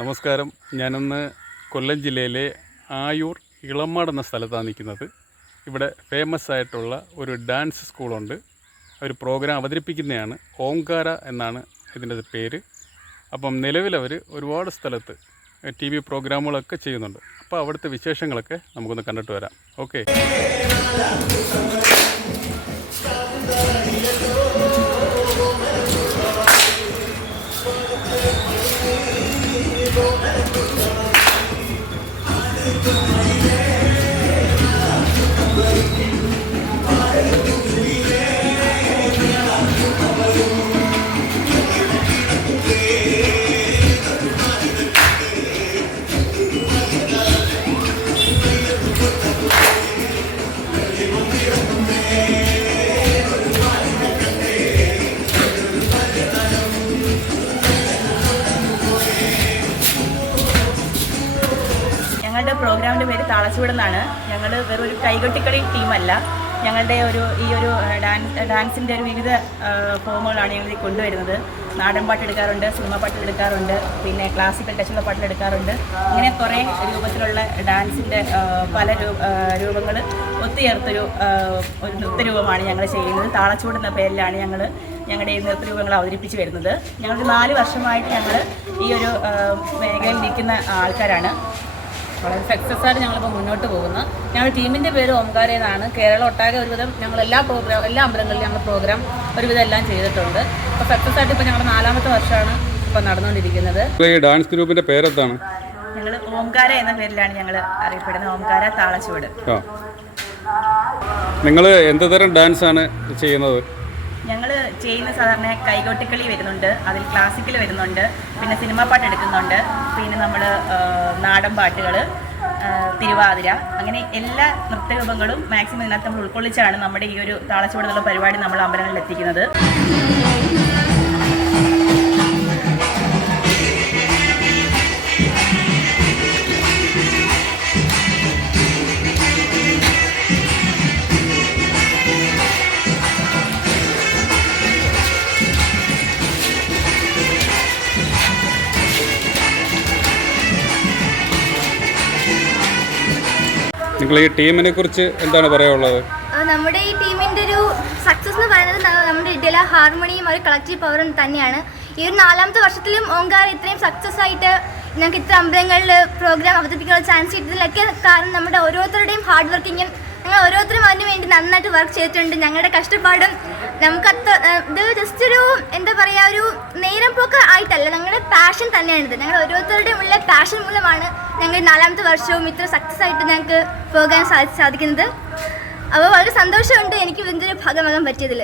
നമസ്കാരം. ഞാനിന്ന് കൊല്ലം ജില്ലയിലെ ആയൂർ ഇളമാട് എന്ന സ്ഥലത്താണ് നിൽക്കുന്നത്. ഇവിടെ ഫേമസ് ആയിട്ടുള്ള ഒരു ഡാൻസ് സ്കൂളുണ്ട് ഒരു പ്രോഗ്രാം അവതരിപ്പിക്കുന്നതാണ് ഓംകാര എന്നാണ് ഇതിന്റെ പേര്. അപ്പം നിലവിലവർ ഒരുപാട് സ്ഥലത്ത് ടി വി പ്രോഗ്രാമുകളൊക്കെ ചെയ്യുന്നുണ്ട്. അപ്പോൾ അവിടുത്തെ വിശേഷങ്ങളൊക്കെ നമുക്കൊന്ന് കണ്ടിട്ട് വരാം. Okay move. പ്രോഗ്രാമിന്റെ പേര് താളച്ചൂട് എന്നാണ് ഞങ്ങൾ വെറൊരു ഒരു കൈകൊട്ടിക്കളി ടീമല്ല. ഞങ്ങളുടെ ഒരു ഈ ഒരു ഡാൻസ് ഡാൻസിന്റെ ഒരു വിവിധ ഫോമുകളാണ് ഞങ്ങൾ കൊണ്ടുവരുന്നത്. നാടൻ പാട്ട് എടുക്കാറുണ്ട് സിനിമ പാട്ട് എടുക്കാറുണ്ട് പിന്നെ ക്ലാസിക്കൽ ടച്ചുള്ള പാട്ടുകൾ എടുക്കാറുണ്ട് ഇങ്ങനെ കുറേ രൂപത്തിലുള്ള ഡാൻസിന്റെ പല രൂപങ്ങൾ ഒത്തുചേർത്തൊരു ഒരു നൃത്തരൂപമാണ് ഞങ്ങൾ ചെയ്യുന്നത്. താളച്ചൂട് എന്ന പേരിലാണ് ഞങ്ങൾ ഞങ്ങളുടെ ഈ നൃത്തരൂപങ്ങൾ അവതരിപ്പിച്ച് വരുന്നത്. ഞങ്ങൾ നാല് വർഷമായിട്ട് ഞങ്ങൾ ഈ ഒരു മേഖലയിൽ നിൽക്കുന്ന ആൾക്കാരാണ്. വളരെ സക്സസ് ആയിട്ട് ഞങ്ങളിപ്പോൾ മുന്നോട്ട് പോകുന്നു. ഞങ്ങളുടെ ടീമിന്റെ പേര് ഓംകാര എന്നാണ്. കേരളം ഒട്ടാകെ ഒരുവിധം ഞങ്ങൾ എല്ലാ പ്രോഗ്രാം എല്ലാ അമ്പലങ്ങളിലും ഞങ്ങൾ പ്രോഗ്രാം ഒരുവിധം എല്ലാം ചെയ്തിട്ടുണ്ട്. അപ്പോൾ സക്സസ് ആയിട്ട് ഇപ്പോൾ ഞങ്ങളുടെ നാലാമത്തെ വർഷമാണ് ഇപ്പോൾ നടന്നുകൊണ്ടിരിക്കുന്നത്. ഡാൻസ് ഗ്രൂപ്പിന്റെ പേരെന്താണ്? ഞങ്ങൾ ഓംകാര എന്ന പേരിലാണ് ഞങ്ങൾ അറിയപ്പെടുന്നത്. ഓംകാര താളച്ചുവട്. നിങ്ങൾ എന്ത് തരം ഡാൻസാണ് ചെയ്യുന്നത്? ചെയ്യുന്ന സാധാരണ കൈകൊട്ടിക്കളി വരുന്നുണ്ട് അതിൽ ക്ലാസിക്കൽ വരുന്നുണ്ട് പിന്നെ സിനിമാ പാട്ട് എടുക്കുന്നുണ്ട് പിന്നെ നമ്മൾ നാടൻ പാട്ടുകൾ തിരുവാതിര അങ്ങനെ എല്ലാ നൃത്തരൂപങ്ങളും മാക്സിമം ഇതിനകത്ത് നമ്മൾ ഉൾക്കൊള്ളിച്ചാണ് നമ്മുടെ ഈ ഒരു താളച്ചുവടുന്നുള്ള പരിപാടി നമ്മൾ അമ്പലങ്ങളിൽ എത്തിക്കുന്നത്. നിങ്ങൾ ഈ ടീമിനെ കുറിച്ച് എന്താണ് പറയാനുള്ളത്? നമ്മുടെ ഈ ടീമിന്റെ ഒരു സക്സസ് എന്ന് പറയുന്നത് നമ്മുടെ ഇന്ത്യയിലെ ഹാർമോണിയും ഒരു കളക്റ്റീവ് പവറും തന്നെയാണ്. ഈ ഒരു നാലാമത്തെ വർഷത്തിലും ഓങ്കാർ ഇത്രയും സക്സസ് ആയിട്ട് ഞങ്ങൾക്ക് ഇത്ര അമ്പലങ്ങളിൽ പ്രോഗ്രാം അവതരിപ്പിക്കാനുള്ള ചാൻസ് കിട്ടിയതിലൊക്കെ കാരണം നമ്മുടെ ഓരോരുത്തരുടെയും ഹാർഡ് വർക്കിങ്ങും ഞങ്ങൾ ഓരോരുത്തരും അതിന് വേണ്ടി നന്നായിട്ട് വർക്ക് ചെയ്തിട്ടുണ്ട്. ഞങ്ങളുടെ കഷ്ടപ്പാടും നമുക്ക് അത്ര ഇത് എന്താ പറയുക ഒരു നേരം പോക്ക് ആയിട്ടല്ല. ഞങ്ങളുടെ പാഷൻ തന്നെയാണിത്. ഞങ്ങൾ ഓരോരുത്തരുടെയും ഉള്ള പാഷൻ മൂലമാണ് ഞങ്ങൾ നാലാമത്തെ വർഷവും ഇത്ര സക്സസ് ആയിട്ട് ഞങ്ങൾക്ക് പോകാൻ സാധി സാധിക്കുന്നത്. അപ്പോൾ വളരെ സന്തോഷമുണ്ട് എനിക്ക് ഇതിന്റെ ഭാഗമാകാൻ പറ്റിയതിൽ.